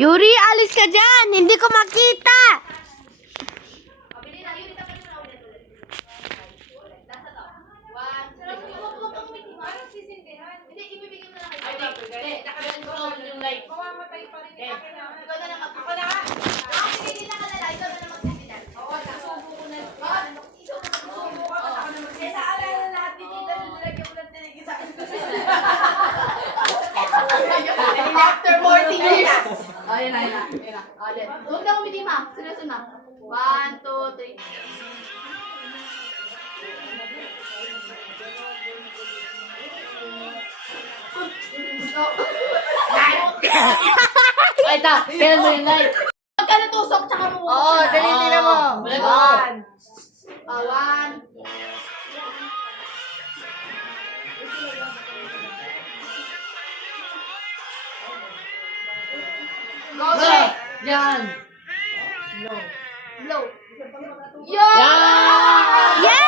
Yuri, alis ka dyan! Hindi ko makita! Mamamatay pa rin yung akin na. Ikaw na lang ako na. Sige, hindi na ka na. Ikaw na lang magsisindan. Oo, nasubo ko na. Nasubo ka na. Kaya naalala lahat ni Tita na nilagyan mo ng tinigil sa akin. After 40 years. Oh, yun na. Oh, then. Huwag na umiti, ma. Seryoso na. 1, 2, 3. Ay, kailan mo yung light? Huwag ka natusok, tsaka mo. Oo, dali tingnan mo. One. One. Go, Go! Yan! Blow. Yan! Yan!